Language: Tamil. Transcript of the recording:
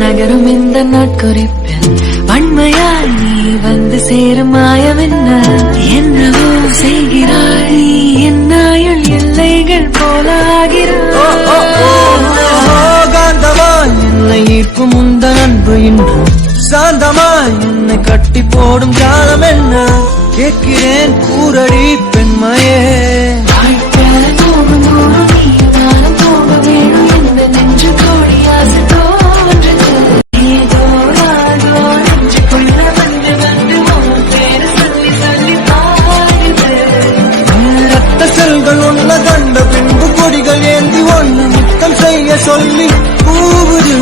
நகரும் இந்த நாட்குறிப்பில் வன்மையாய் நீ வந்து சேரும் மாயம் என்னவோ செய்கிறாய் நீ என்னாயுள் எல்லைகள் போலாகிறாய் என்னை ஈர்க்கும் உந்தன் அன்பு இன்று சாந்தமாய் என்னை கட்டி போடும் ஜாலம் என்ன கேட்கிறேன் கூரடி பெண்மையே கண்ட பின்பு கொடிகள் ஏந்தி ஒன்று முத்தம் செய்ய சொல்லி கூவுது